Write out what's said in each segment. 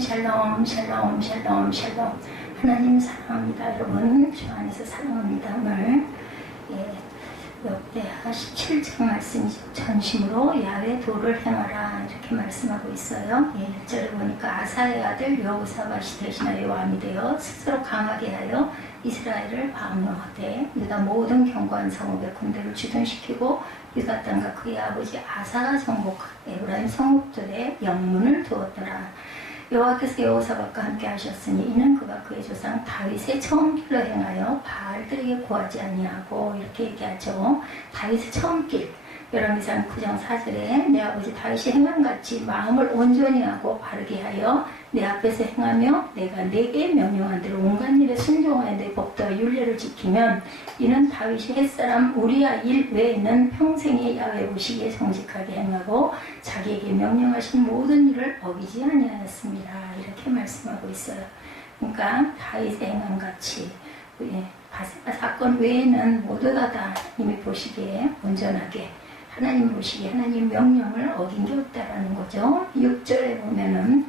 샬롬 샬롬 샬롬 샬롬 샬롬. 하나님 사랑합니다. 여러분 주 안에서 사랑합니다. 오늘 역대하 17장 말씀이죠. 전심으로 야훼 도를 행하라 이렇게 말씀하고 있어요. 1절에 보니까 아사의 아들 여호사밧이 대신하여 왕이 되어 스스로 강하게 하여 이스라엘을 방어하되 유다 모든 견고한 성읍에 군대를 주둔시키고 유다 땅과 그의 아버지 아사가 정복한 에브라임 성읍들의 영문을 두었더라. 여호와께서 여호사밧과 함께 하셨으니 이는 그가 그의 조상 다윗의 처음 길로 행하여 바알들에게 구하지 아니하고 이렇게 얘기하죠. 다윗의 처음 길. 열왕기상 9장 4절에 내 아버지 다윗이 행함같이 마음을 온전히 하고 바르게 하여 내 앞에서 행하며 내가 내게 명령한 대로 온갖 일에 순종하여 내 법도와 율례를 지키면 이는 다윗이 햇사람 우리야 일 외에는 평생에 야훼 보시기에 정직하게 행하고 자기에게 명령하신 모든 일을 어기지 아니하였습니다. 이렇게 말씀하고 있어요. 그러니까 다윗의 행함같이 바세바 사건 외에는 모두 다 하나님이 보시기에 온전하게 하나님 보시기에 하나님 명령을 어긴 게 없다라는 거죠. 6절에 보면은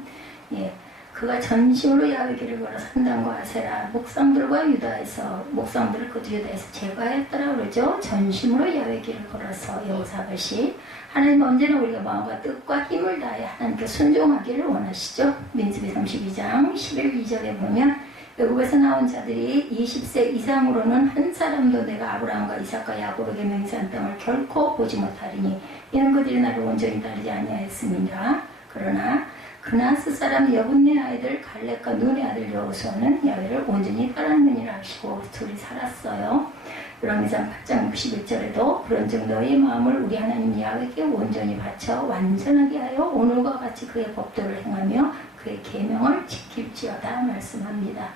그가 전심으로 야훼 길을 걸어 산당과 아세라 목상들과 유다에서 목상들을 그 유다에서 제거하였더라 그러죠. 전심으로 야훼 길을 걸어서 여호사밧이 하나님 언제나 우리가 마음과 뜻과 힘을 다해 하나님께 순종하기를 원하시죠. 민수기 32장 11~2절에 보면 외국에서 나온 자들이 20세 이상으로는 한 사람도 내가 아브라함과 이삭과 야곱에게 맹세한 땅을 결코 보지 못하리니 이는 그들이 나를 온전히 따르지 아니하였음이니라. 그러나 그나스 사람 여분네 아이들 갈렙과 눈의 아들 여호수아는 야훼를 온전히 따랐느니라 하시고 둘이 살았어요. 열왕기상 8장 61절에도 그런즉 너희의 마음을 우리 하나님 야훼에게 온전히 바쳐 완전하게 하여 오늘과 같이 그의 법도를 행하며 그의 계명을 지킬지어다 말씀합니다.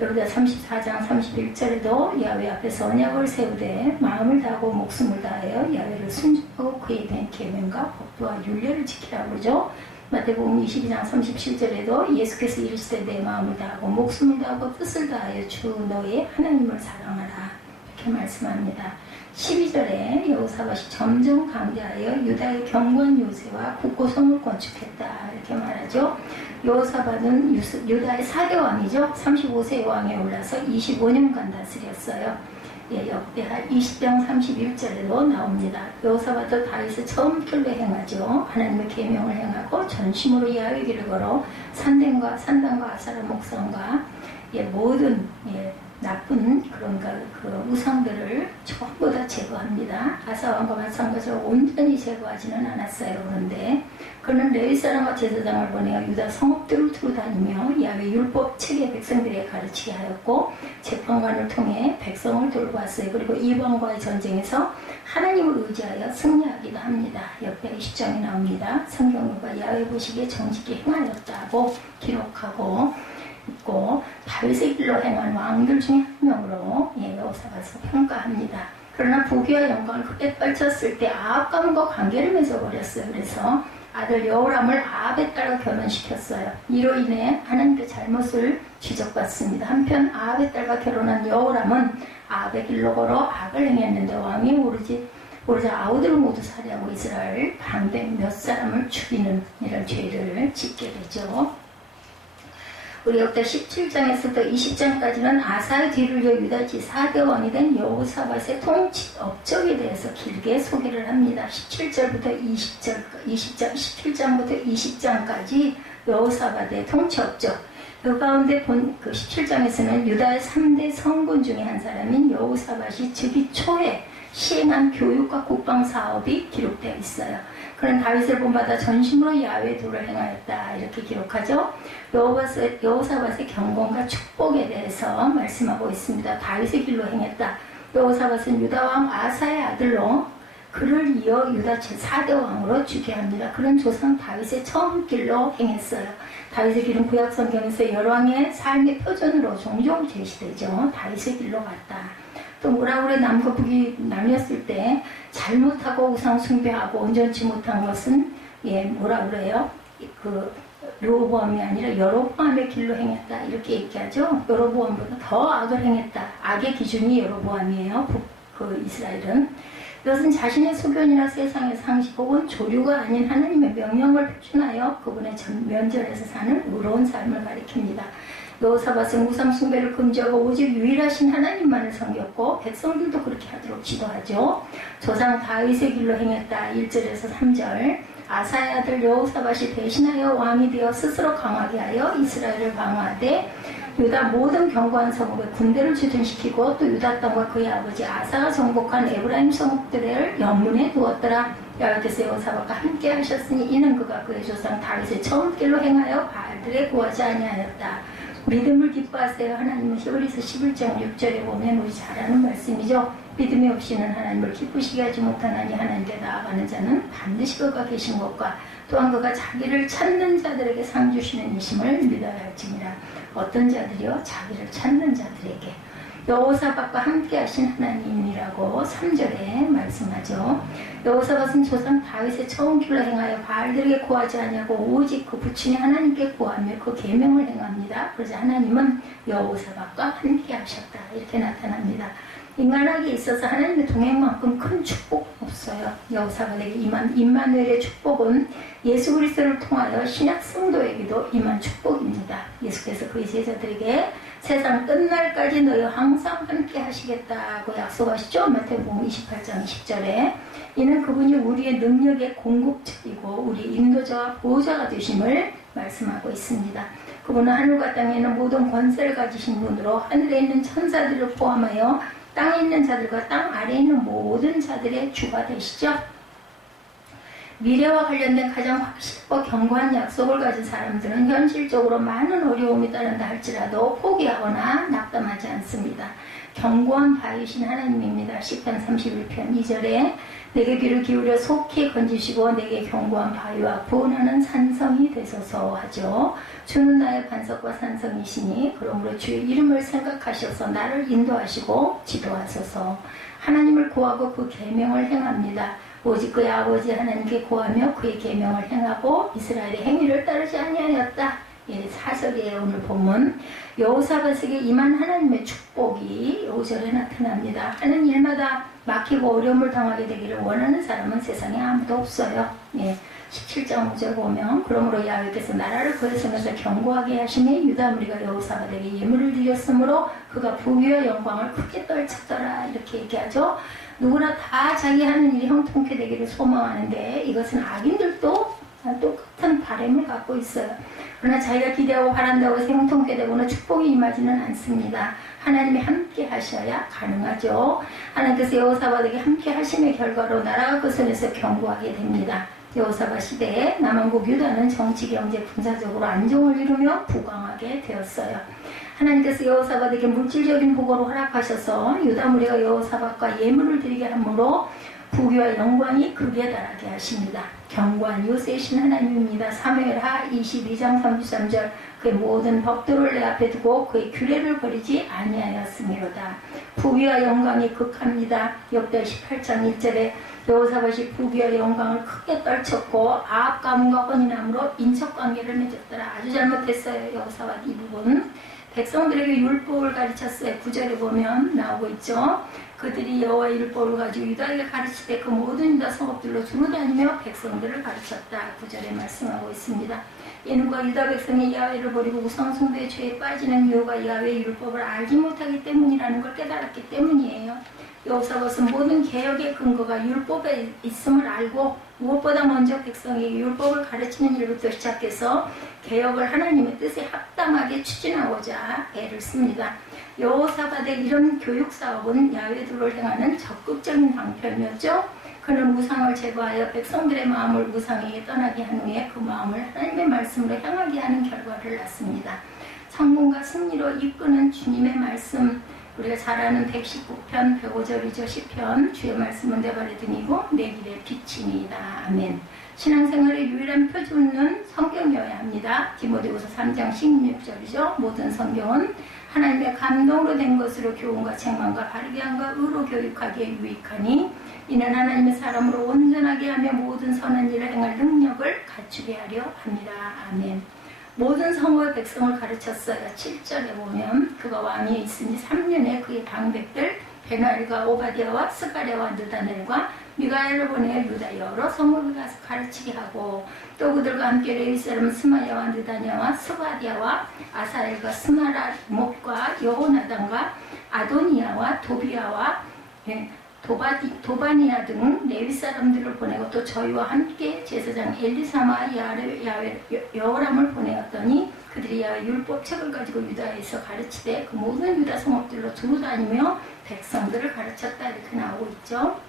여기다 34장 31절에도 야훼 앞에서 언약을 세우되 마음을 다하고 목숨을 다하여 야훼를 순종하고 그에 대한 계명과 법도와 율례를 지키라고 그러죠. 마태복음 22장 37절에도 예수께서 이르시되 내 마음을 다하고 목숨을 다하고 뜻을 다하여 주 너의 하나님을 사랑하라 이렇게 말씀합니다. 12절에 여호사밧이 점점 강대하여 유다의 견고한 요새와 굳고성을 건축했다 이렇게 말하죠. 여호사밧은 유다의 4대 왕이죠. 35세 왕에 올라서 25년간 다스렸어요. 역대하 20장 31절에도 나옵니다. 여호사밧도 다윗의 처음 길로 행하죠. 하나님의 계명을 행하고 전심으로 야훼 길을 걸어 산당과 아사라 목상과 모든 나쁜 그 우상들을 전부 다 제거합니다. 아사왕과 마찬가지로 온전히 제거하지는 않았어요. 그런데 그는 레위 사람과 제사장을 보내어 유다 성읍들을 두루 다니며 야훼 율법 책에 백성들에게 가르치게 하였고 재판관을 통해 백성을 돌보았어요. 그리고 이방과의 전쟁에서 하나님을 의지하여 승리하기도 합니다. 역대 20장에 나옵니다. 성경과 야훼 보시기에 정직히 행하였다고 기록하고 있고 다윗의 길로 행한 왕들 중에 한 명으로 여호사밧을 평가합니다. 그러나 부귀와 영광을 크게 펼쳤을 때 아합과 관계를 맺어버렸어요. 그래서 아들 여호람을 아합의 딸과 결혼시켰어요. 이로 인해 하나님께 잘못을 지적받습니다. 한편 아합의 딸과 결혼한 여호람은 아합의 길로 걸어 악을 행했는데 왕이 오르자 아우들을 모두 살해하고 이스라엘 방백 몇 사람을 죽이는 이런 죄를 짓게 되죠. 우리 역대 17장에서부터 20장까지는 아사의 뒤를 이어 유다지 4대 왕이 된 여호사밧의 통치 업적에 대해서 길게 소개를 합니다. 17절부터 17장부터 20장까지 여호사밧의 통치 업적. 그 가운데 그 17장에서는 유다의 3대 성군 중에 한 사람인 여호사밧이 즉위 초에 시행한 교육과 국방 사업이 기록되어 있어요. 그는 다윗을 본받아 전심으로 야훼 도를 행하였다 이렇게 기록하죠. 여호사밧의 경건과 축복에 대해서 말씀하고 있습니다. 다윗의 길로 행했다. 여호사밧은 유다왕 아사의 아들로 그를 이어 유다 제4대 왕으로 주게 합니다. 그런 조상 다윗의 처음 길로 행했어요. 다윗의 길은 구약 성경에서 열왕의 삶의 표준으로 종종 제시되죠. 다윗의 길로 갔다. 또 뭐라고 그래 남과 북이 나뉘었을 때 잘못하고 우상 숭배하고 온전치 못한 것은 뭐라고 그래요? 그 르호보암이 아니라 여로보암의 길로 행했다 이렇게 얘기하죠. 여로보암보다 더 악을 행했다. 악의 기준이 여로보암이에요. 그 이스라엘은. 이것은 자신의 소견이나 세상의 상식 혹은 조류가 아닌 하나님의 명령을 표준하여 그분의 면전에서 사는 의로운 삶을 가리킵니다. 여호사밧은 우상 숭배를 금지하고 오직 유일하신 하나님만을 섬겼고 백성들도 그렇게 하도록 지도하죠. 조상 다윗의 길로 행했다. 1절에서 3절. 아사의 아들 여호사밧이 대신하여 왕이 되어 스스로 강하게 하여 이스라엘을 방어하되 유다 모든 견고한 성읍에 군대를 주둔시키고 또 유다 땅과 그의 아버지 아사가 정복한 에브라임 성읍들을 연문에 두었더라. 여호와께서 여호사밧과 함께 하셨으니 이는 그가 그의 조상 다윗의 처음 길로 행하여 바알들에 구하지 아니하였다. 믿음을 기뻐하세요. 하나님은 히브리서 11장 6절에 보면 우리 잘 아는 말씀이죠. 믿음이 없이는 하나님을 기쁘시게 하지 못하나니 하나님께 나아가는 자는 반드시 그가 계신 것과 또한 그가 자기를 찾는 자들에게 상 주시는 이심을 믿어야 할지니라. 어떤 자들이요? 자기를 찾는 자들에게. 여호사밧과 함께 하신 하나님이라고 3절에 말씀하죠. 여호사밧은 조상 다윗의 처음 길로 행하여 바알들에게 구하지 아니하고 오직 그 부친의 하나님께 구하며 그 계명을 행합니다. 그래서 하나님은 여호사밧과 함께 하셨다. 이렇게 나타납니다. 인간에게 있어서 하나님의 동행만큼 큰 축복은 없어요. 여호사밧에게 임마누엘의 축복은 예수 그리스도를 통하여 신약 성도에게도 임한 축복입니다. 예수께서 그의 제자들에게 세상 끝날까지 너희와 항상 함께 하시겠다고 약속하시죠. 마태복음 28장 10절에 이는 그분이 우리의 능력의 공급처이고 우리 인도자와 보호자가 되심을 말씀하고 있습니다. 그분은 하늘과 땅에 있는 모든 권세를 가지신 분으로 하늘에 있는 천사들을 포함하여 땅에 있는 자들과 땅 아래에 있는 모든 자들의 주가 되시죠. 미래와 관련된 가장 확실하고 견고한 약속을 가진 사람들은 현실적으로 많은 어려움이 따른다 할지라도 포기하거나 낙담하지 않습니다. 견고한 바위신 하나님입니다. 시편 31편 2절에 내게 귀를 기울여 속히 건지시고 내게 견고한 바위와 보온하는 산성이 되소서 하죠. 주는 나의 반석과 산성이시니 그러므로 주의 이름을 생각하셔서 나를 인도하시고 지도하소서. 하나님을 구하고 그 계명을 행합니다. 오직 그의 아버지 하나님께 구하며 그의 계명을 행하고 이스라엘의 행위를 따르지 아니하였다. 예, 4절의 오늘 본문 여호사밧에게 임한 하나님의 축복이 5절에 나타납니다. 하는 일마다 막히고 어려움을 당하게 되기를 원하는 사람은 세상에 아무도 없어요. 예, 17장 5절 보면 그러므로 야훼께서 나라를 그의 손에서 견고하게 하시니 유다 무리가 여호사밧에게 예물을 드렸으므로 그가 부귀와 영광을 크게 떨쳤더라. 이렇게 얘기하죠. 누구나 다 자기 하는 일이 형통케 되기를 소망하는데 이것은 악인들도 똑같은 바람을 갖고 있어요. 그러나 자기가 기대하고 바란다고 해서 형통케 되고는 축복이 임하지는 않습니다. 하나님이 함께 하셔야 가능하죠. 하나님께서 여호사밧에게 함께 하심의 결과로 나라가 그 손에서 견고하게 됩니다. 여호사밧 시대에 남왕국 유다는 정치, 경제, 군사적으로 안정을 이루며 부강하게 되었어요. 하나님께서 여호사밧에게 물질적인 보고를 허락하셔서 유다 무리가 여호사밧과 예물을 드리게 하므로 부귀와 영광이 극에 달하게 하십니다. 견고한 요새이신 하나님입니다. 사무엘하 22장 33절 그의 모든 법도를 내 앞에 두고 그의 규례를 버리지 아니하였으므로다. 부귀와 영광이 극합니다. 역대 18장 1절에 여호사밧이 부귀와 영광을 크게 떨쳤고 아합 가문과 혼인함으로 인척관계를 맺었더라. 아주 잘못했어요. 여호사밧 이 부분. 백성들에게 율법을 가르쳤어요. 9절에 보면 나오고 있죠. 그들이 여호와의 율법을 가지고 유다에게 가르치되 그 모든 유다 성읍들로 두루다니며 백성들을 가르쳤다. 9절에 말씀하고 있습니다. 예능과 유다 백성이 야훼를 버리고 우상숭배의 죄에 빠지는 이유가 야훼의 율법을 알지 못하기 때문이라는 걸 깨달았기 때문이에요. 여호사밧은 모든 개혁의 근거가 율법에 있음을 알고 무엇보다 먼저 백성에게 율법을 가르치는 일부터 시작해서 개혁을 하나님의 뜻에 합당하게 추진하고자 애를 씁니다. 여호사밧의 이런 교육사업은 야훼들을 행하는 적극적인 방편이었죠. 그는 우상을 제거하여 백성들의 마음을 우상에게 떠나게 한 후에 그 마음을 하나님의 말씀으로 향하게 하는 결과를 낳습니다. 성공과 승리로 이끄는 주님의 말씀, 우리가 잘 아는 119편 105절이죠. 시편 주의 말씀은 내 발의 등이고 내 길의 빛이니이다. 아멘. 신앙생활의 유일한 표준은 성경이어야 합니다. 디모데후서 3장 16절이죠. 모든 성경은 하나님의 감동으로 된 것으로 교훈과 책망과 바르게 함과 의로 교육하기에 유익하니 이는 하나님의 사람으로 온전하게 하며 모든 선한 일을 행할 능력을 갖추게 하려 합니다. 아멘. 모든 성읍의 백성을 가르쳤어요. 7절에 보면 그가 왕위에 있으니 3년에 그의 방백들 베나엘과 오바댜와 스가랴와 느다넬과 미가엘을 보내어 유다 여러 성읍에 가서 가르치게 하고 또 그들과 함께 레위 사람 스마야와 느다냐와 스바디아와 아사엘과 스마라못과 여호나단과 아도니아와 도비아와 도바니아 등 레위 사람들을 보내고 또 저희와 함께 제사장 엘리사마 여호람을 보내었더니 그들이 율법책을 가지고 유다에서 가르치되 그 모든 유다 성읍들로 두루 다니며 백성들을 가르쳤다 이렇게 나오고 있죠.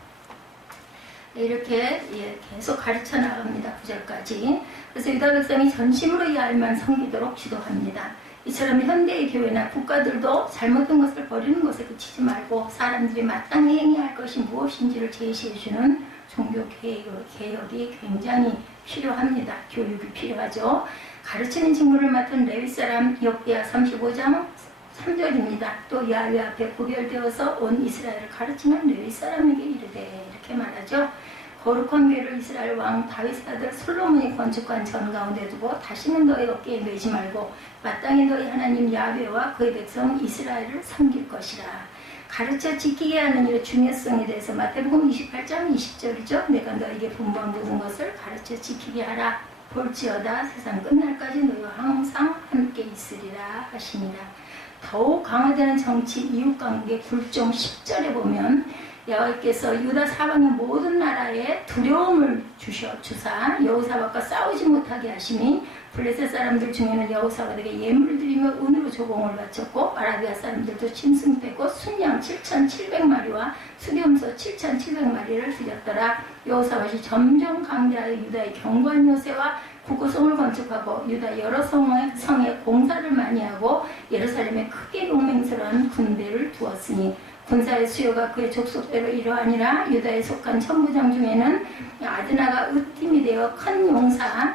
이렇게 계속 가르쳐 나갑니다. 9절까지. 그래서 유다 백성이 전심으로 이 알만 섬기도록 지도합니다. 이처럼 현대의 교회나 국가들도 잘못된 것을 버리는 것에 그치지 말고 사람들이 마땅히 행해야 할 것이 무엇인지를 제시해주는 종교 개혁이 굉장히 필요합니다. 교육이 필요하죠. 가르치는 직무를 맡은 레위 사람 역대하 35장 3절입니다. 또 야훼 앞에 구별되어서 온 이스라엘을 가르치는 레위 사람에게 이르되 이렇게 말하죠. 거룩한 궤를 이스라엘 왕 다윗의 아들 솔로몬이 건축한 전 가운데 두고 다시는 너희 어깨에 매지 말고 마땅히 너희 하나님 야훼와 그의 백성 이스라엘을 섬길 것이라. 가르쳐 지키게 하는 일의 중요성에 대해서 마태복음 28장 20절이죠. 내가 너에게 분부한 모든 것을 가르쳐 지키게 하라. 볼지어다 세상 끝날까지 너희와 항상 함께 있으리라 하십니다. 더욱 강화되는 정치 이웃관계 굴종 10절에 보면 여호와께서 유다 사방의 모든 나라에 두려움을 주사 여호사밧과 싸우지 못하게 하시니 블레셋 사람들 중에는 여호사밧에게 예물을 드리며 은으로 조공을 바쳤고 아라비아 사람들도 짐승 빼고 순양 7,700마리와 수렴소 7,700마리를 드렸더라. 여호사밧이 점점 강대하여 유다의 경관 요새와 국고성을 건축하고 유다 여러 성에 공사를 많이 하고 예루살렘에 크게 용맹스러운 군대를 두었으니 군사의 수요가 그의 족속대로 이러하니라. 유다에 속한 천부장 중에는 아드나가 으뜸이 되어 큰 용사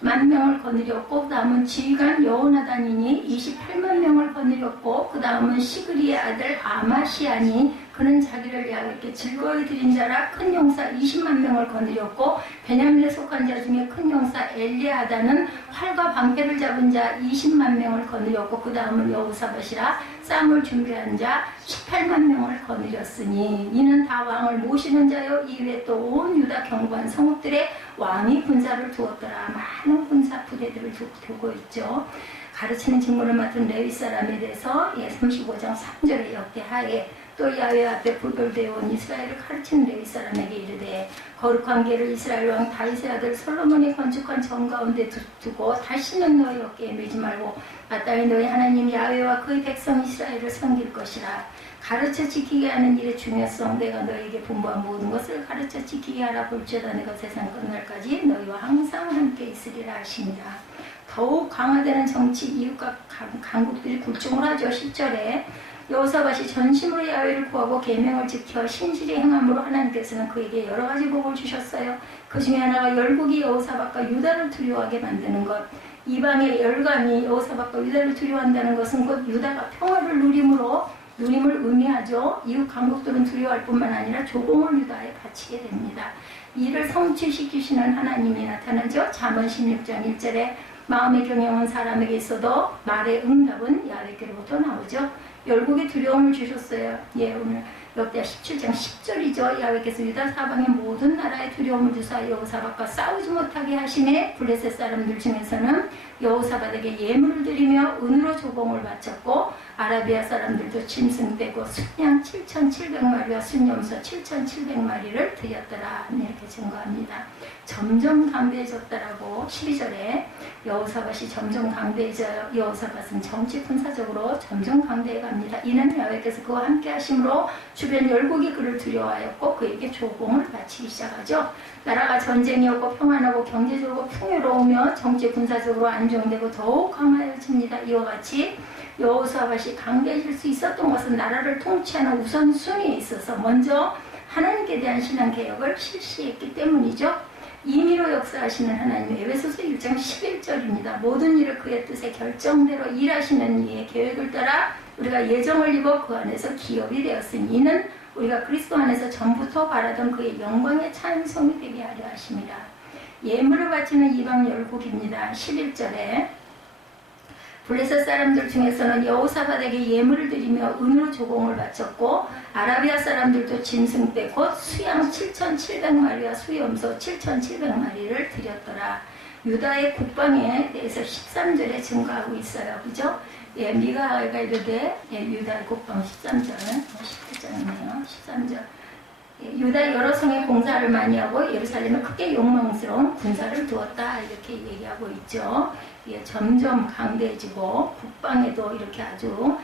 30만 명을 거느렸고 그 다음은 지휘관 여호나단이니 28만 명을 거느렸고 그 다음은 시그리의 아들 아마시아니 그는 자기를 야훼께 즐거이 드린 자라 큰 용사 20만 명을 거느렸고 베냐민에 속한 자 중에 큰 용사 엘리아다는 활과 방패를 잡은 자 20만 명을 거느렸고 그 다음은 여호사밧이라 싸움을 준비한 자 18만 명을 거느렸으니 이는 다 왕을 모시는 자요 이외에 또 온 유다 경관 성읍들의 왕이 군사를 두었더라. 많은 군사 부대들을 두고 있죠. 가르치는 직무를 맡은 레위 사람에 대해서 35장 3절의 역대하에 또 야훼 앞에 구별되어 온 이스라엘을 가르치는 레위 사람에게 이르되 거룩한 궤를 이스라엘 왕 다윗의 아들 솔로몬이 건축한 정 가운데 두고 다시는 너희 어깨에 매지 말고 마땅히 너희 하나님 야훼와 그의 백성 이스라엘을 섬길 것이라. 가르쳐 지키게 하는 일의 중요성 내가 너희에게 분부한 모든 것을 가르쳐 지키게 하라. 볼지어다 내가 세상 끝날까지 너희와 항상 함께 있으리라 하십니다. 더욱 강화되는 정치 이웃과 강국들이 굴종을 하죠. 10절에 여호사밧이 전심으로 야훼를 구하고 계명을 지켜 신실히 행함으로 하나님께서는 그에게 여러 가지 복을 주셨어요. 그 중에 하나가 열국이 여호사밧과 유다를 두려워하게 만드는 것. 이방의 열감이 여호사밧과 유다를 두려워한다는 것은 곧 유다가 평화를 누림을 의미하죠. 이웃 강국들은 두려워할 뿐만 아니라 조공을 유다에 바치게 됩니다. 이를 성취시키시는 하나님이 나타나죠. 잠언 16장 1절에 마음의 경영은 사람에게 있어도 말의 응답은 야훼께로부터 나오죠. 열국이 두려움을 주셨어요. 오늘 역대하 17장 10절이죠. 야훼께서 유다 사방의 모든 나라에 두려움을 주사 여호사밧과 싸우지 못하게 하심에 블레셋 사람들 중에서는 여호사밧에게 예물을 드리며 은으로 조공을 바쳤고 아라비아 사람들도 짐승 빼고 순양 7,700마리와 순염소 7,700마리를 드렸더라. 이렇게 증거합니다. 점점 강대해졌다라고 12절에 여호사밧이 점점 강대해져요. 여호사밧은 정치 군사적으로 점점 강대해갑니다. 이는 야훼께서 그와 함께 하심으로 주변 열국이 그를 두려워하였고 그에게 조공을 바치기 시작하죠. 나라가 전쟁이 없고 평안하고 경제적으로 풍요로우며 정치 군사적으로 안정되고 더욱 강화해집니다. 이와 같이 여호사밧이 강대해질 수 있었던 것은 나라를 통치하는 우선순위에 있어서 먼저 하나님께 대한 신앙개혁을 실시했기 때문이죠. 임의로 역사하시는 하나님, 에베소서 1장 11절입니다. 모든 일을 그의 뜻에 결정대로 일하시는 이의 계획을 따라 우리가 예정을 입어 그 안에서 기업이 되었으니 이는 우리가 그리스도 안에서 전부터 바라던 그의 영광의 찬송이 되게 하려 하십니다. 예물을 바치는 이방 열국입니다. 11절에 블레셋 사람들 중에서는 여호사밧에게 예물을 드리며 은으로 조공을 바쳤고 아라비아 사람들도 짐승떼 곧 수양 7,700마리와 수염소 7,700마리를 드렸더라. 유다의 국방에 대해서 13절에 증거하고 있어요. 그죠? 예, 미가가 이르되 유다의 국방 13절은 18절이네요. 13절. 유다 여러 성의 공사를 많이 하고 예루살렘에 크게 욕망스러운 군사를 두었다 이렇게 얘기하고 있죠. 예, 점점 강대해지고 국방에도 이렇게 아주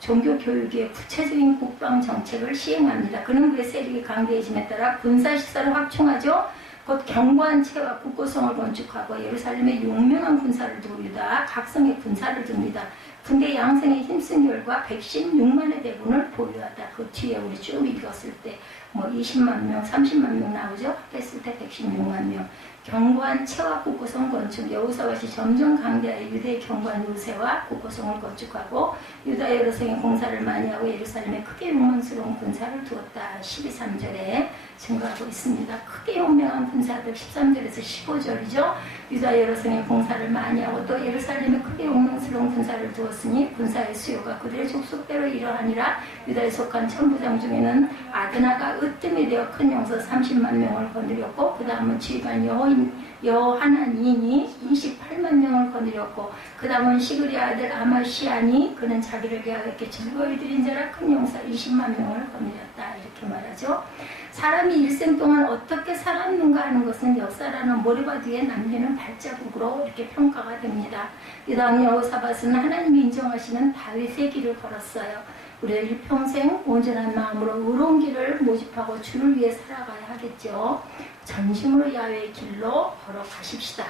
종교 교육의 구체적인 국방 정책을 시행합니다. 그는 그의 세력이 강대해짐에 따라 군사 시설을 확충하죠. 곧 견고한 채와 국고성을 건축하고 예루살렘에 용맹한 군사를 두고 유다 각성의 군사를 둡니다. 군대 양성에 힘쓴 결과 116만의 대군을 보유하다. 그 뒤에 우리 쭉 읽었을 때 뭐 20만 명, 30만 명 나오죠. 했을 때 116만 명. 견고한 채와 국고성 건축. 여호사밧이 점점 강대하여 유대의 견고한 요새와 국고성을 건축하고 유다 여러 성의 공사를 많이 하고 예루살렘에 크게 용맹스러운 군사를 두었다. 12~13절에 증거하고 있습니다. 크게 용맹한 군사들 13절에서 15절이죠. 유다 여러 성의 공사를 많이 하고 또 예루살렘에 크게 용맹스러운 군사를 두었으니 군사의 수요가 그들의 족속대로 이러하니라. 유다에 속한 천부장 중에는 아드나가 으뜸이 되어 큰 용사 30만 명을 건드렸고 그 다음은 지휘관 여하나니니 28만 명을 건드렸고 그 다음은 시그리 아들 아마시아니 그는 자기를 위하여 즐거이 드린 자라 큰 용사 20만 명을 건드렸다 이렇게 말하죠. 사람이 일생 동안 어떻게 살았는가 하는 것은 역사라는 모래바 뒤에 남기는 발자국으로 이렇게 평가가 됩니다. 이 다음 여호사밧은 하나님이 인정하시는 다윗의 길을 걸었어요. 우리가 일평생 온전한 마음으로 의로운 길을 모집하고 주를 위해 살아가야 하겠죠. 전심으로 야훼의 길로 걸어가십시다.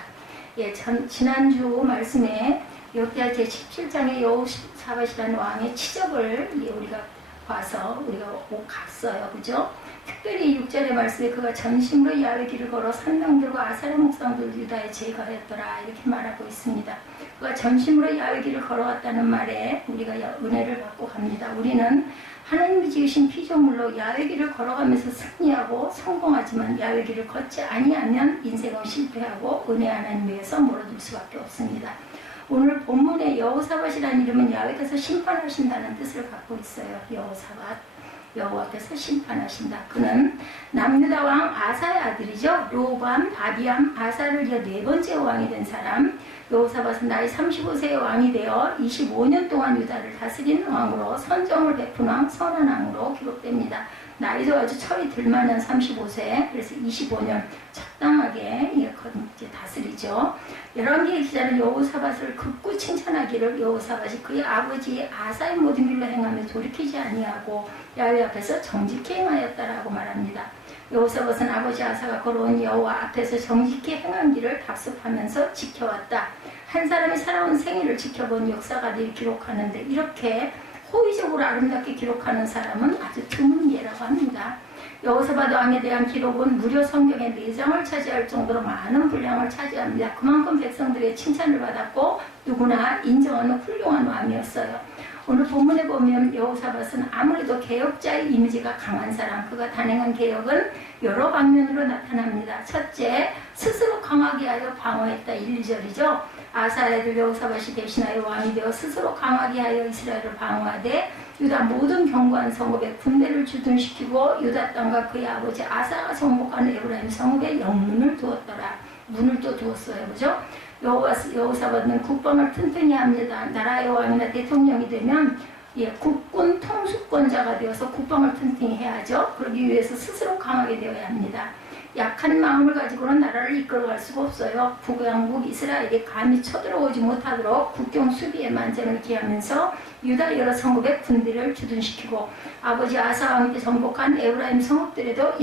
예, 지난주 말씀에 역대하 제17장의 여호사밧이라는 왕의 치적을 우리가 봐서 우리가 갔어요. 그죠? 특별히 6절의 말씀에 그가 전심으로 야훼의 길을 걸어 산당들과 아사랴 목상들 유다에 제거했더라 이렇게 말하고 있습니다. 그가 전심으로 야훼의 길을 걸어왔다는 말에 우리가 은혜를 받고 갑니다. 우리는 하나님이 지으신 피조물로 야훼의 길을 걸어가면서 승리하고 성공하지만 야훼의 길을 걷지 아니하면 인생은 실패하고 은혜 하나님에서 멀어질 수밖에 없습니다. 오늘 본문의 여호사밧이라는 이름은 야훼께서 심판하신다는 뜻을 갖고 있어요. 여호사밧. 여호와께서 심판하신다. 그는 남유다 왕 아사의 아들이죠. 로밤, 바비암, 아사를 이어 네 번째 왕이 된 사람. 여호사밧은 나이 35세의 왕이 되어 25년 동안 유다를 다스린 왕으로 선정을 베푼 왕, 선한 왕으로 기록됩니다. 나이도 아주 철이 들만한 35세, 그래서 25년 적당하게 이제 다스리죠. 열왕기의 기자는 여호사밧을 극구 칭찬하기를 여호사밧이 그의 아버지 아사의 모든 길로 행하며 돌이키지 아니하고 야훼 앞에서 정직히 행하였다라고 말합니다. 여호사밧은 아버지 아사가 걸어온 여호와 앞에서 정직히 행한 길을 답습하면서 지켜왔다. 한 사람이 살아온 생애를 지켜본 역사가들이 기록하는데 이렇게 호의적으로 아름답게 기록하는 사람은 아주 드문 예라고 합니다. 여호사밧 왕에 대한 기록은 무려 성경의 4장을 차지할 정도로 많은 분량을 차지합니다. 그만큼 백성들의 칭찬을 받았고 누구나 인정하는 훌륭한 왕이었어요. 오늘 본문에 보면 여호사밧은 아무래도 개혁자의 이미지가 강한 사람, 그가 단행한 개혁은 여러 방면으로 나타납니다. 첫째, 스스로 강하게 하여 방어했다. 1~2절이죠. 아사의 아들 여호사밧이 대신하여 왕이 되어 스스로 강하게 하여 이스라엘을 방어하되 유다 모든 견고한 성읍에 군대를 주둔시키고 유다 땅과 그의 아버지 아사가 정복한 에브라임 성읍에 영문을 두었더라. 문을 또 두었어요. 그죠? 여호사밧은 국방을 튼튼히 합니다. 나라의 왕이나 대통령이 되면 국군 통수권자가 되어서 국방을 튼튼히 해야죠. 그러기 위해서 스스로 강하게 되어야 합니다. 약한 마음을 가지고는 나라를 이끌어갈 수가 없어요. 북왕국 이스라엘이 감히 쳐들어오지 못하도록 국경 수비에 만전을 기하면서 유다 여러 성읍에 군대를 주둔시키고 아버지 아사 왕이 때 정복한 에브라임 성읍들에도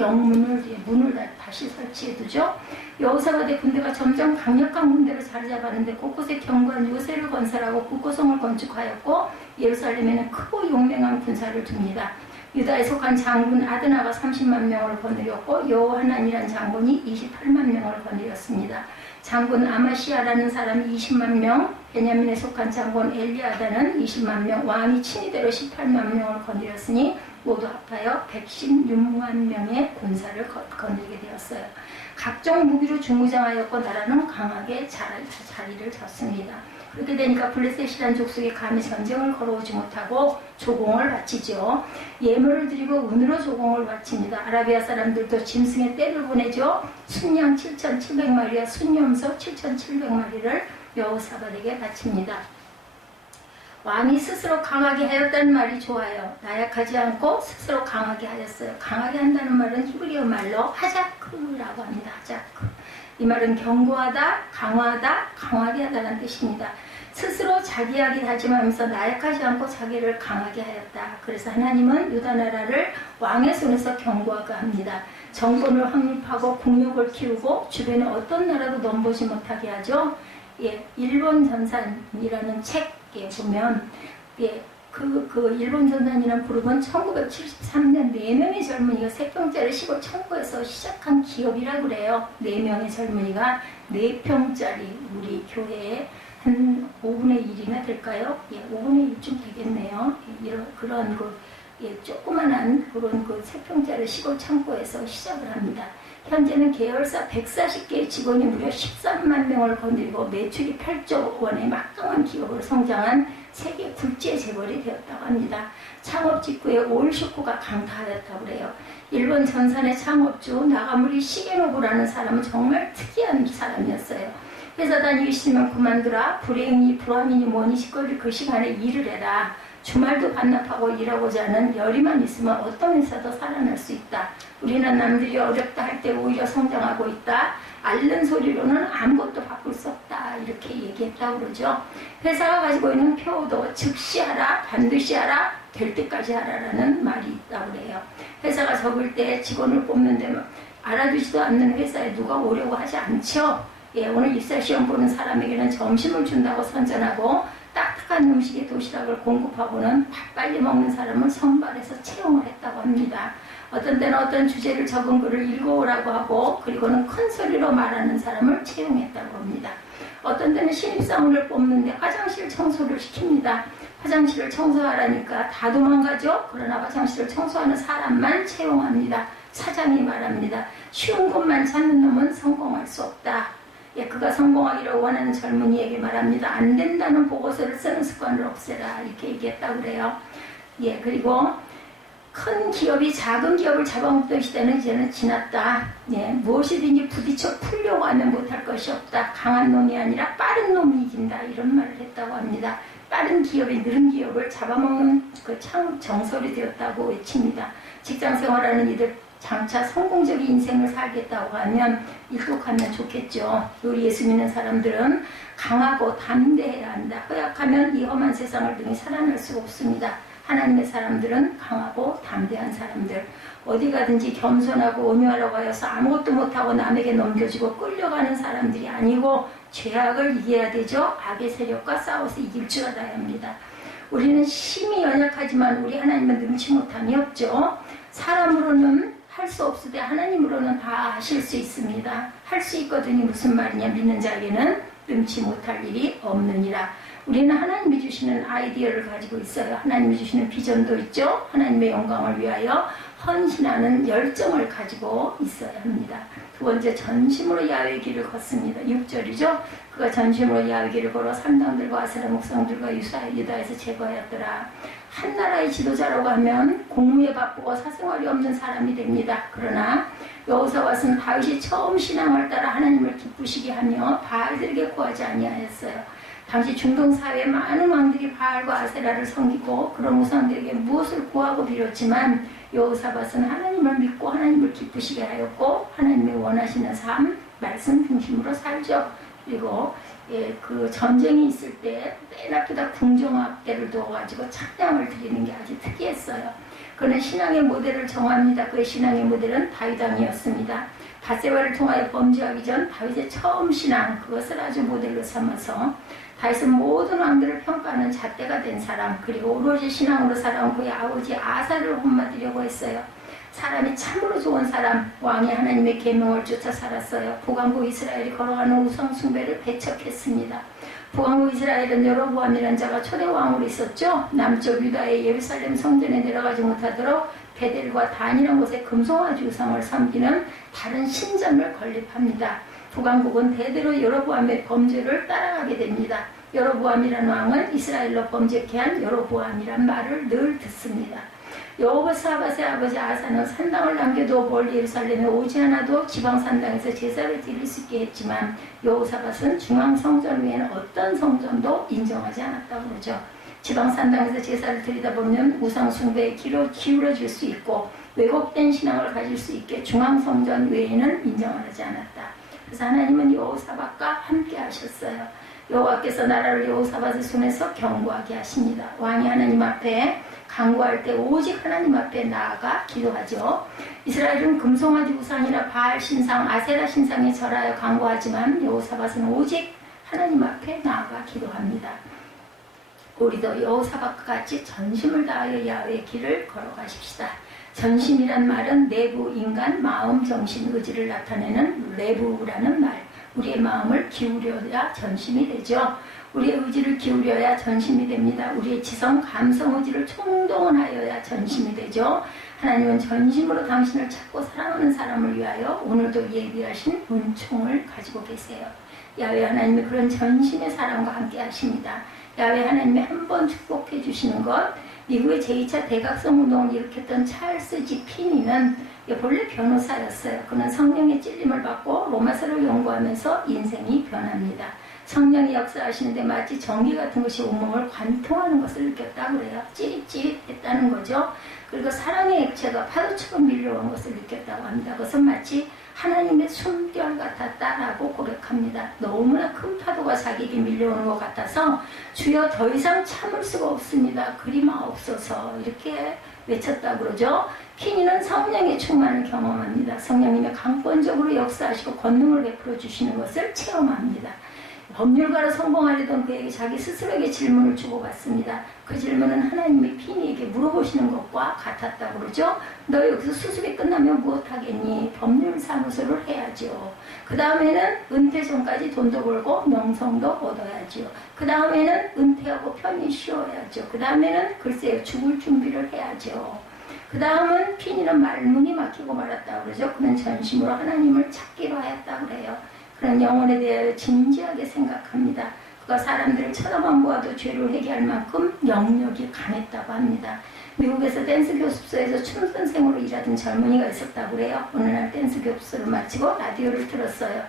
문을 다시 설치해두죠. 여호사밧의 군대가 점점 강력한 군대를 자리잡았는데 곳곳에 견고한 요새를 건설하고 국고성을 건축하였고 예루살렘에는 크고 용맹한 군사를 둡니다. 유다에 속한 장군 아드나가 30만 명을 거느렸고 여호하난이라는 장군이 28만 명을 거느렸습니다. 장군 아마시아라는 사람이 20만 명, 베냐민에 속한 장군 엘리아다는 20만 명, 왕이 친위대로 18만 명을 거느렸으니 모두 합하여 116만 명의 군사를 거느리게 되었어요. 각종 무기로 중무장하였고 나라는 강하게 자리를 잡습니다. 그렇게 되니까 블레셋이라는 족속이 감히 전쟁을 걸어오지 못하고 조공을 바치죠. 예물을 드리고 은으로 조공을 바칩니다. 아라비아 사람들도 짐승의 떼를 보내죠. 순양 7,700마리와 순염소 7,700마리를 여호사밧에게 바칩니다. 왕이 스스로 강하게 하였다는 말이 좋아요. 나약하지 않고 스스로 강하게 하였어요. 강하게 한다는 말은 히브리어 말로 하자크라고 합니다. 하자크. 이 말은 견고하다, 강화하다, 강하게 하다는 뜻입니다. 스스로 자기하게 다짐하면서 나약하지 않고 자기를 강하게 하였다. 그래서 하나님은 유다 나라를 왕의 손에서 견고하게 합니다. 정권을 확립하고 국력을 키우고 주변에 어떤 나라도 넘보지 못하게 하죠. 예, 일본 전산이라는 책에 보면 그 일본 전산이라는 그룹은 1973년 4명의 젊은이가 3평짜리 시골 청구에서 시작한 기업이라고 그래요. 4명의 젊은이가 4평짜리 우리 교회에 한 5분의 1이나 될까요? 예, 5분의 1쯤 되겠네요. 그런 조그만한 그런 3평짜리 시골 창고에서 시작을 합니다. 현재는 계열사 140개의 직원이 무려 13만 명을 건드리고 매출이 8조 원의 막강한 기업으로 성장한 세계 굴지의 재벌이 되었다고 합니다. 창업 직후에 오일쇼크가 강타하였다고 그래요. 일본 전산의 창업주 나가무리 시게노부라는 사람은 정말 특이한 사람이었어요. 회사 다니기 싫으면 그만두라. 불황이니 뭐니 시끄러울 그 시간에 일을 해라. 주말도 반납하고 일하고자 하는 열의만 있으면 어떤 회사도 살아날 수 있다. 우리는 남들이 어렵다 할 때 오히려 성장하고 있다. 앓는 소리로는 아무것도 바꿀 수 없다. 이렇게 얘기했다고 그러죠. 회사가 가지고 있는 표도 즉시 하라, 반드시 하라, 될 때까지 하라라는 말이 있다고 그래요. 회사가 적을 때 직원을 뽑는데 알아두지도 않는 회사에 누가 오려고 하지 않죠. 예, 오늘 입사시험 보는 사람에게는 점심을 준다고 선전하고 딱딱한 음식의 도시락을 공급하고는 밥 빨리 먹는 사람을 선발해서 채용을 했다고 합니다. 어떤 때는 어떤 주제를 적은 글을 읽어오라고 하고 그리고는 큰 소리로 말하는 사람을 채용했다고 합니다. 어떤 때는 신입사원을 뽑는데 화장실 청소를 시킵니다. 화장실을 청소하라니까 다 도망가죠. 그러나 화장실을 청소하는 사람만 채용합니다. 사장이 말합니다. 쉬운 것만 찾는 놈은 성공할 수 없다. 예, 그가 성공하기를 원하는 젊은이에게 말합니다. 안 된다는 보고서를 쓰는 습관을 없애라. 이렇게 얘기했다고 그래요. 예, 그리고 큰 기업이 작은 기업을 잡아먹던 시대는 이제는 지났다. 예, 무엇이든지 부딪혀 풀려고 하면 못할 것이 없다. 강한 놈이 아니라 빠른 놈이 이긴다. 이런 말을 했다고 합니다. 빠른 기업이 느린 기업을 잡아먹는 그 참 정설이 되었다고 외칩니다. 직장 생활하는 이들 장차 성공적인 인생을 살겠다고 하면 일독하면 좋겠죠. 우리 예수 믿는 사람들은 강하고 담대해야 한다. 허약하면 이 험한 세상을 등에 살아날 수가 없습니다. 하나님의 사람들은 강하고 담대한 사람들, 어디 가든지 겸손하고 온유하라고 하여서 아무것도 못하고 남에게 넘겨주고 끌려가는 사람들이 아니고 죄악을 이겨야 되죠. 악의 세력과 싸워서 이길 줄 알아야 합니다. 우리는 심히 연약하지만 우리 하나님은 능치 못함이 없죠. 사람으로는 할 수 없으되 하나님으로는 다 하실 수 있습니다. 할 수 있거든요. 무슨 말이냐. 믿는 자에게는 능치 못할 일이 없느니라. 우리는 하나님이 주시는 아이디어를 가지고 있어요. 하나님이 주시는 비전도 있죠. 하나님의 영광을 위하여 헌신하는 열정을 가지고 있어야 합니다. 두 번째, 전심으로 야훼의 길을 걷습니다. 6절이죠. 그가 전심으로 야훼의 길을 걸어 산당들과 아세라 목성들과 유다에서 제거하였더라. 한 나라의 지도자라고 하면 공무에 바쁘고 사생활이 없는 사람이 됩니다. 그러나 여호사밧은 다윗이 처음 신앙을 따라 하나님을 기쁘시게 하며 바알들에게 구하지 아니하였어요. 당시 중동 사회에 많은 왕들이 바알과 아세라를 섬기고 그런 우상들에게 무엇을 구하고 빌었지만 여호사밧은 하나님을 믿고 하나님을 기쁘시게 하였고 하나님이 원하시는 삶, 말씀 중심으로 살죠. 그리고 그 전쟁이 있을 때 맨 앞에다 궁정악대를 두어가지고 찬양을 드리는 게 아주 특이했어요. 그는 신앙의 모델을 정합니다. 그의 신앙의 모델은 다윗 왕이었습니다. 밧세바를 통하여 범죄하기 전 다윗의 처음 신앙, 그것을 아주 모델로 삼아서 다윗은 모든 왕들을 평가하는 잣대가 된 사람, 그리고 오로지 신앙으로 살아온 그의 아버지 아사를 혼받으려고 했어요. 사람이 참으로 좋은 사람, 왕이 하나님의 계명을 쫓아 살았어요. 북왕국 이스라엘이 걸어가는 우상 숭배를 배척했습니다. 북왕국 이스라엘은 여로보암이라는 자가 초대 왕으로 있었죠. 남쪽 유다의 예루살렘 성전에 내려가지 못하도록 베델과 단이라는 곳에 금송아지 우상을 섬기는 다른 신전을 건립합니다. 북왕국은 대대로 여로보암의 범죄를 따라가게 됩니다. 여로보암이라는 왕은 이스라엘로 범죄케 한 여로보암이란 말을 늘 듣습니다. 여호사밧의 아버지 아사는 산당을 남겨도 멀리 예루살렘에 오지 않아도 지방 산당에서 제사를 드릴 수 있게 했지만 여호사밧은 중앙 성전 외에는 어떤 성전도 인정하지 않았다고 그러죠. 지방 산당에서 제사를 드리다 보면 우상 숭배에 귀로 기울어질 수 있고 왜곡된 신앙을 가질 수 있게 중앙 성전 외에는 인정하지 않았다. 그래서 하나님은 여호사밧과 함께 하셨어요. 여호와께서 나라를 여호사밧의 손에서 견고하게 하십니다. 왕이 하나님 앞에 간구할 때 오직 하나님 앞에 나아가 기도하죠. 이스라엘은 금송아지 우상이나 바알 신상, 아세라 신상에 절하여 간구하지만 여호사밧은 오직 하나님 앞에 나아가 기도합니다. 우리도 여호사밧과 같이 전심을 다하여 야훼의 길을 걸어가십시다. 전심이란 말은 내부 인간, 마음, 정신, 의지를 나타내는 내부라는 말. 우리의 마음을 기울여야 전심이 되죠. 우리의 의지를 기울여야 전심이 됩니다. 우리의 지성, 감성, 의지를 총동원하여야 전심이 되죠. 하나님은 전심으로 당신을 찾고 사랑하는 사람을 위하여 오늘도 예비하신 은총을 가지고 계세요. 야훼 하나님이 그런 전심의 사람과 함께 하십니다. 야훼 하나님이 한 번 축복해 주시는 것, 미국의 제2차 대각성 운동을 일으켰던 찰스 G. 피니는 본래 변호사였어요. 그는 성령의 찔림을 받고 로마서를 연구하면서 인생이 변합니다. 성령이 역사하시는데 마치 전기 같은 것이 온몸을 관통하는 것을 느꼈다고 그래요. 찌릿찌릿했다는 거죠. 그리고 사랑의 액체가 파도처럼 밀려오는 것을 느꼈다고 합니다. 그것은 마치 하나님의 숨결 같았다라고 고백합니다. 너무나 큰 파도가 자기에게 밀려오는 것 같아서 주여 더 이상 참을 수가 없습니다. 그리마옵소서 이렇게 외쳤다고 그러죠. 피니는 성령의 충만을 경험합니다. 성령님의 강권적으로 역사하시고 권능을 베풀어 주시는 것을 체험합니다. 법률가로 성공하려던 그에게 자기 스스로에게 질문을 주고받습니다. 그 질문은 하나님이 피니에게 물어보시는 것과 같았다고 그러죠. 너 여기서 수습이 끝나면 무엇하겠니? 법률사무소를 해야죠. 그 다음에는 은퇴 전까지 돈도 벌고 명성도 얻어야죠. 그 다음에는 은퇴하고 편히 쉬어야죠. 그 다음에는 글쎄요 죽을 준비를 해야죠. 그 다음은 피니는 말문이 막히고 말았다고 그러죠. 그는 전심으로 하나님을 찾기로 하였다고 그래요. 그런 영혼에 대하여 진지하게 생각합니다. 그가 사람들을 쳐다만 보아도 죄를 회개할 만큼 영역이 강했다고 합니다. 미국에서 댄스 교습소에서 춤 선생으로 일하던 젊은이가 있었다고 그래요. 어느 날 댄스 교습소를 마치고 라디오를 들었어요.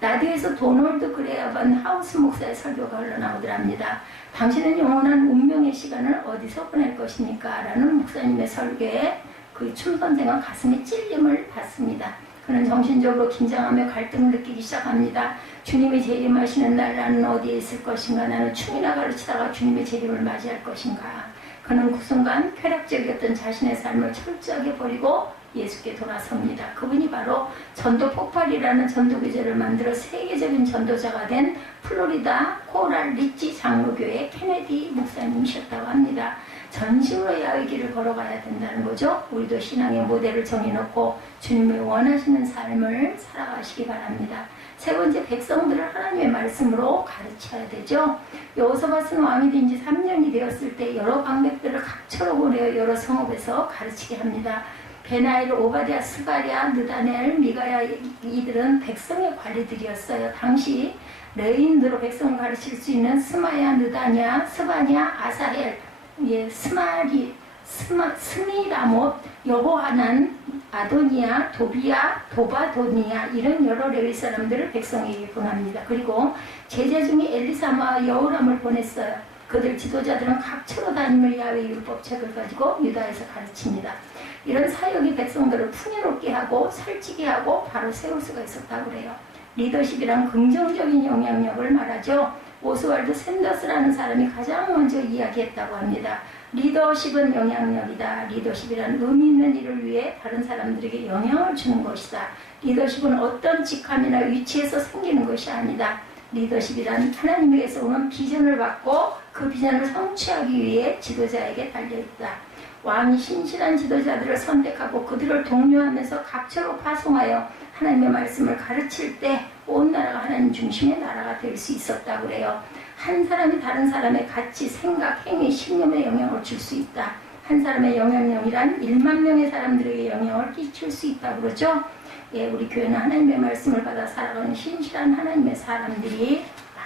라디오에서 도널드 그레어반 하우스 목사의 설교가 흘러나오더랍니다. 당신은 영원한 운명의 시간을 어디서 보낼 것입니까? 라는 목사님의 설교에 그 춤 선생은 가슴에 찔림을 받습니다. 그는 정신적으로 긴장하며 갈등을 느끼기 시작합니다. 주님의 재림하시는 날 나는 어디에 있을 것인가? 나는 춤이나 가르치다가 주님의 재림을 맞이할 것인가? 그는 그 순간 쾌락적이었던 자신의 삶을 철저하게 버리고 예수께 돌아섭니다. 그분이 바로 전도 폭발이라는 전도교제를 만들어 세계적인 전도자가 된 플로리다 코랄 리치 장로교회 케네디 목사님이셨다고 합니다. 전심으로 야훼의 길을 걸어가야 된다는 거죠. 우리도 신앙의 모델을 정해놓고 주님의 원하시는 삶을 살아가시기 바랍니다. 세 번째, 백성들을 하나님의 말씀으로 가르쳐야 되죠. 여호사밧은 왕이 된 지 3년이 되었을 때 여러 방백들을 각처로 보내어 여러 성읍에서 가르치게 합니다. 베나엘, 오바댜, 스가랴, 느다넬, 미가야 이들은 백성의 관리들이었어요. 당시 레인으로 백성을 가르칠 수 있는 스마야, 느다냐, 스바냐, 아사헬, 스미라못, 여호하난, 아도니아, 도비야, 도바도니아 이런 여러 레위 사람들을 백성에게 보냅니다. 그리고 제자 중에 엘리사마와 여호람을 보냈어요. 그들 지도자들은 각처로 다니며 야훼의 율법책을 가지고 유다에서 가르칩니다. 이런 사역이 백성들을 풍요롭게 하고 살찌게 하고 바로 세울 수가 있었다고 그래요. 리더십이란 긍정적인 영향력을 말하죠. 오스왈드 샌더스라는 사람이 가장 먼저 이야기했다고 합니다. 리더십은 영향력이다. 리더십이란 의미 있는 일을 위해 다른 사람들에게 영향을 주는 것이다. 리더십은 어떤 직함이나 위치에서 생기는 것이 아니다. 리더십이란 하나님에게서 오는 비전을 받고 그 비전을 성취하기 위해 지도자에게 달려있다. 왕이 신실한 지도자들을 선택하고 그들을 독려하면서 각처로 파송하여 하나님의 말씀을 가르칠 때 온 나라가 하나님 중심의 나라가 될 수 있었다고 그래요. 한 사람이 다른 사람의 가치, 생각, 행위, 신념에 영향을 줄 수 있다. 한 사람의 영향력이란 1만 명의 사람들에게 영향을 끼칠 수 있다 그러죠. 예, 우리 교회는 하나님의 말씀을 받아 살아가는 신실한 하나님의 사람들이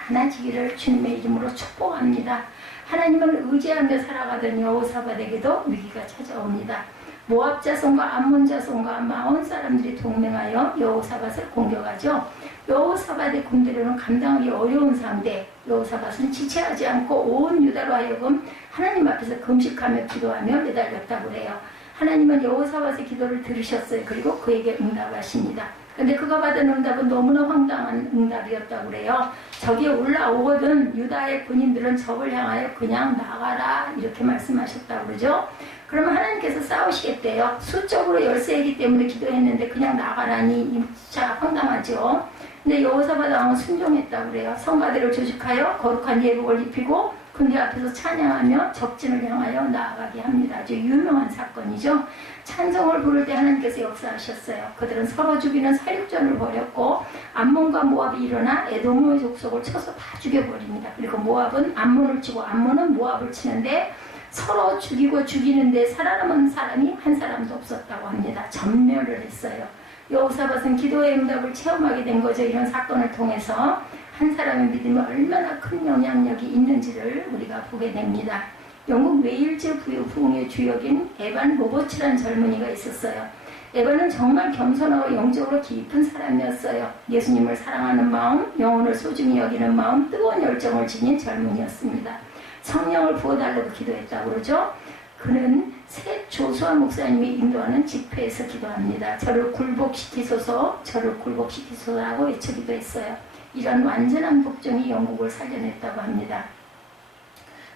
많아지기를 주님의 이름으로 축복합니다. 하나님을 의지하며 살아가던 여호사밧에게도 위기가 찾아옵니다. 모압 자손과 암몬 자손과 마온 사람들이 동맹하여 여호사밧을 공격하죠. 여호사밧의 군대로는 감당하기 어려운 상대, 여호사밧은 지체하지 않고 온 유다로 하여금 하나님 앞에서 금식하며 기도하며 매달렸다고 해요. 하나님은 여호사밧의 기도를 들으셨어요. 그리고 그에게 응답하십니다. 근데 그가 받은 응답은 너무나 황당한 응답이었다고 그래요. 적이 올라오거든 유다의 군인들은 적을 향하여 그냥 나가라 이렇게 말씀하셨다고 그러죠. 그러면 하나님께서 싸우시겠대요. 수적으로 열세이기 때문에 기도했는데 그냥 나가라니 진짜 황당하죠. 근데 여호사밧 왕은 순종했다고 그래요. 성가대를 조직하여 거룩한 예복을 입히고 군대 앞에서 찬양하며 적진을 향하여 나아가게 합니다. 아주 유명한 사건이죠. 찬송을 부를 때 하나님께서 역사하셨어요. 그들은 서로 죽이는 사륙전을 벌였고 암몬과 모압이 일어나 에돔의 족속을 쳐서 다 죽여버립니다. 그리고 모압은 암몬을 치고 암몬은 모압을 치는데 서로 죽이고 죽이는데 살아남은 사람이 한 사람도 없었다고 합니다. 전멸을 했어요. 여호사밧은 기도의 응답을 체험하게 된 거죠. 이런 사건을 통해서 한 사람의 믿음이 얼마나 큰 영향력이 있는지를 우리가 보게 됩니다. 영국 웨일즈 부흥의 주역인 에반 로버츠라는 젊은이가 있었어요. 에반은 정말 겸손하고 영적으로 깊은 사람이었어요. 예수님을 사랑하는 마음, 영혼을 소중히 여기는 마음, 뜨거운 열정을 지닌 젊은이였습니다. 성령을 부어달라고 기도했다고 그러죠. 그는 새 조수아 목사님이 인도하는 집회에서 기도합니다. 저를 굴복시키소서, 저를 굴복시키소서라고 외치기도 했어요. 이런 완전한 복종이 영국을 살려냈다고 합니다.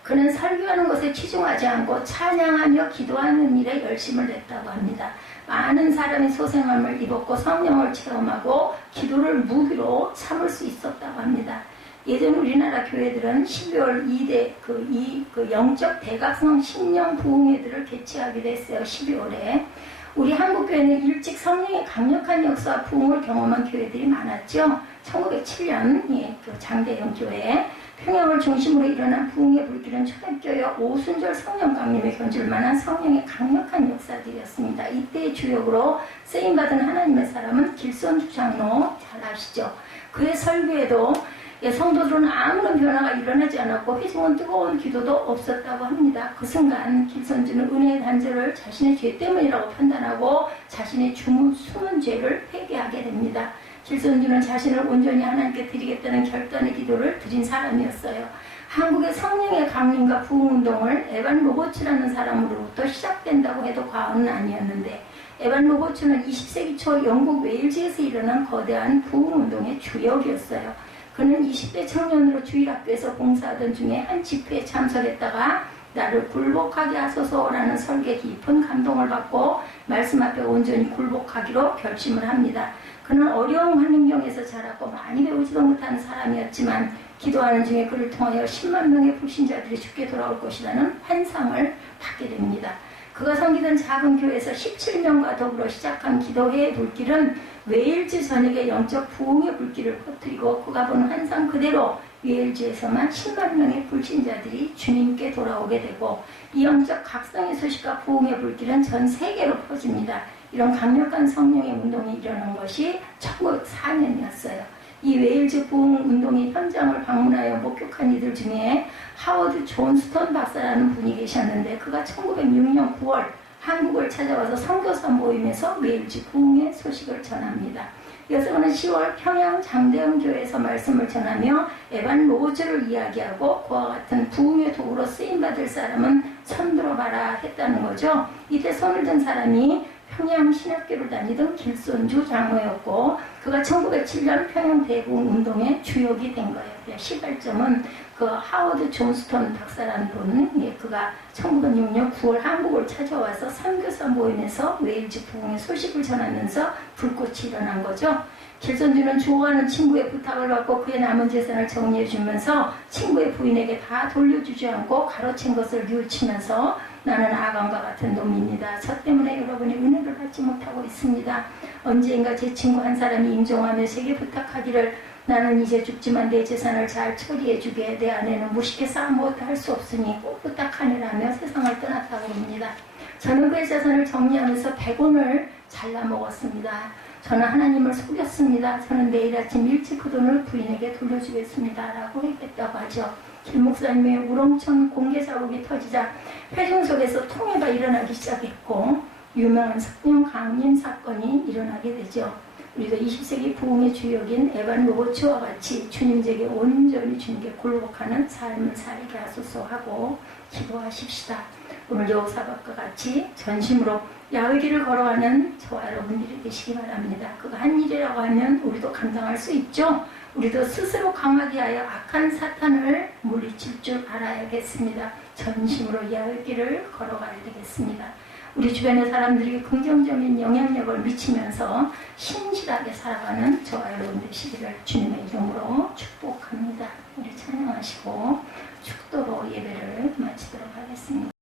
그는 설교하는 것에 치중하지 않고 찬양하며 기도하는 일에 열심을 냈다고 합니다. 많은 사람이 소생함을 입었고 성령을 체험하고 기도를 무기로 삼을 수 있었다고 합니다. 예전 우리나라 교회들은 12월 2대 영적 대각성 신령 부흥회들을 개최하기로 했어요. 12월에. 우리 한국교회는 일찍 성령의 강력한 역사와 부흥을 경험한 교회들이 많았죠. 1907년 그 장대영 교회 평양을 중심으로 일어난 부흥의 불길은 초대교회 오순절 성령 강림에 견줄 만한 성령의 강력한 역사들이었습니다. 이때의 주역으로 쓰임받은 하나님의 사람은 길손주 장로 잘 아시죠? 그의 설교에도 성도들은 아무런 변화가 일어나지 않았고 회중은 뜨거운 기도도 없었다고 합니다. 그 순간 길손주는 은혜의 단절을 자신의 죄 때문이라고 판단하고 자신의 숨은 죄를 회개하게 됩니다. 길손주는 자신을 온전히 하나님께 드리겠다는 결단의 기도를 드린 사람이었어요. 한국의 성령의 강림과 부흥운동을 에반 로버츠라는 사람으로부터 시작된다고 해도 과언은 아니었는데 에반 로버츠는 20세기 초 영국 웨일즈에서 일어난 거대한 부흥운동의 주역이었어요. 그는 20대 청년으로 주일학교에서 봉사하던 중에 한 집회에 참석했다가 나를 굴복하게 하소서라는 설교에 깊은 감동을 받고 말씀 앞에 온전히 굴복하기로 결심을 합니다. 그는 어려운 환경에서 자랐고 많이 배우지도 못하는 사람이었지만 기도하는 중에 그를 통하여 10만 명의 불신자들이 죽게 돌아올 것이라는 환상을 받게 됩니다. 그가 섬기던 작은 교회에서 17명과 더불어 시작한 기도회의 불길은 웨일즈 전역의 영적 부흥의 불길을 퍼뜨리고 그가 본 환상 그대로 웨일즈에서만 10만 명의 불신자들이 주님께 돌아오게 되고 이 영적 각성의 소식과 부흥의 불길은 전 세계로 퍼집니다. 이런 강력한 성령의 운동이 일어난 것이 1904년이었어요. 이 웨일즈 부흥 운동의 현장을 방문하여 목격한 이들 중에 하워드 존스턴 박사라는 분이 계셨는데 그가 1906년 9월 한국을 찾아와서 선교사 모임에서 웨일즈 부흥의 소식을 전합니다. 이어서 그는 10월 평양 장대영 교회에서 말씀을 전하며 에반 로즈를 이야기하고 그와 같은 부흥의 도구로 쓰임받을 사람은 손들어봐라 했다는 거죠. 이때 손을 든 사람이 평양 신학교를 다니던 길손주 장로였고 그가 1907년 평양 대부흥 운동의 주역이 된 거예요. 시발점은 그 하워드 존스턴 박사라는 분, 그가 1906년 9월 한국을 찾아와서 선교사 모임에서 웨일즈 부흥의 소식을 전하면서 불꽃이 일어난 거죠. 길손주는 좋아하는 친구의 부탁을 받고 그의 남은 재산을 정리해주면서 친구의 부인에게 다 돌려주지 않고 가로챈 것을 뉘우치면서 나는 아간과 같은 놈입니다. 저 때문에 여러분이 은혜를 받지 못하고 있습니다. 언젠가 제 친구 한 사람이 임종하며 제게 부탁하기를 나는 이제 죽지만 내 재산을 잘 처리해주게. 내 아내는 무식해서 아무것도 할 수 없으니 꼿꼿하니라며 세상을 떠났다고 합니다. 저는 그의 재산을 정리하면서 100원을 잘라 먹었습니다. 저는 하나님을 속였습니다. 저는 내일 아침 일찍 그 돈을 부인에게 돌려주겠습니다. 라고 했다고 하죠. 김 목사님의 우렁천 공개 자국이 터지자 회중 속에서 통회가 일어나기 시작했고 유명한 성령 강림 사건이 일어나게 되죠. 우리도 20세기 부흥의 주역인 에반 로버츠와 같이 주님에게 온전히 주님께 굴복하는 삶을 살게 하소서 하고 기도하십시다. 오늘 여호사밧과 같이 전심으로 야훼 길을 걸어가는 저와 여러분들이 되시기 바랍니다. 그가 한 일이라고 하면 우리도 감당할 수 있죠. 우리도 스스로 강하게 하여 악한 사탄을 물리칠 줄 알아야겠습니다. 전심으로 야훼 길을 걸어가야 되겠습니다. 우리 주변의 사람들에게 긍정적인 영향력을 미치면서 신실하게 살아가는 저와 여러분 되시기를 주님의 이름으로 축복합니다. 우리 찬양하시고 축도로 예배를 마치도록 하겠습니다.